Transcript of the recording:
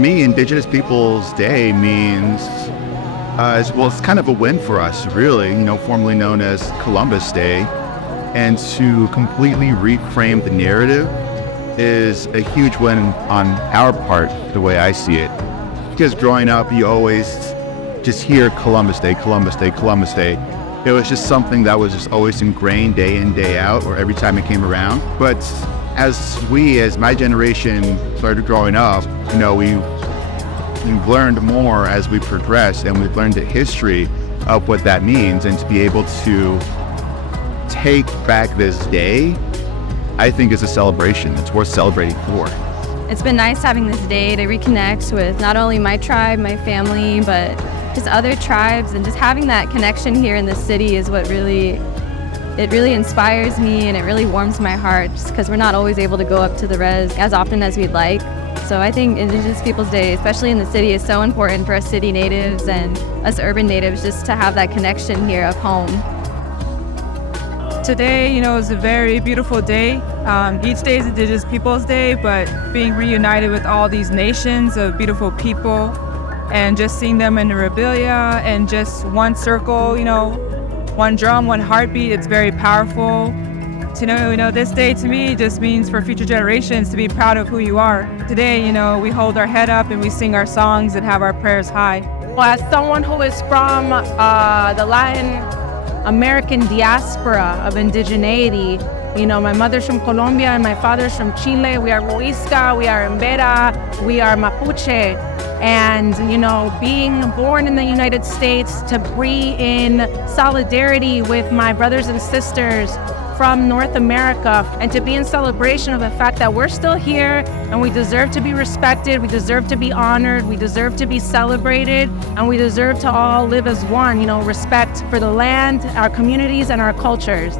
me, Indigenous Peoples Day means, it's kind of a win for us, really, formerly known as Columbus Day. And to completely reframe the narrative is a huge win on our part, the way I see it. Because growing up, you always just hear Columbus Day, Columbus Day, Columbus Day. It was just something that was just always ingrained day in, day out, or every time it came around. But as my generation started growing up, we've learned more as we progressed, and we've learned the history of what that means. And to be able to take back this day, I think is a celebration. It's worth celebrating for. It's been nice having this day to reconnect with not only my tribe, my family, but just other tribes, and just having that connection here in the city is what really inspires me, and it really warms my heart, just because we're not always able to go up to the res as often as we'd like. So I think Indigenous Peoples Day, especially in the city, is so important for us city natives and us urban natives, just to have that connection here of home. Today, is a very beautiful day. Each day is Indigenous Peoples Day, but being reunited with all these nations of beautiful people and just seeing them in the regalia and just one circle, one drum, one heartbeat, it's very powerful. To know, this day to me just means for future generations to be proud of who you are. Today, we hold our head up and we sing our songs and have our prayers high. Well, as someone who is from the Latin American diaspora of indigeneity, my mother's from Colombia and my father's from Chile. We are Muisca, we are Embera, we are Mapuche. And, being born in the United States, to be in solidarity with my brothers and sisters from North America, and to be in celebration of the fact that we're still here and we deserve to be respected, we deserve to be honored, we deserve to be celebrated, and we deserve to all live as one, respect for the land, our communities, and our cultures.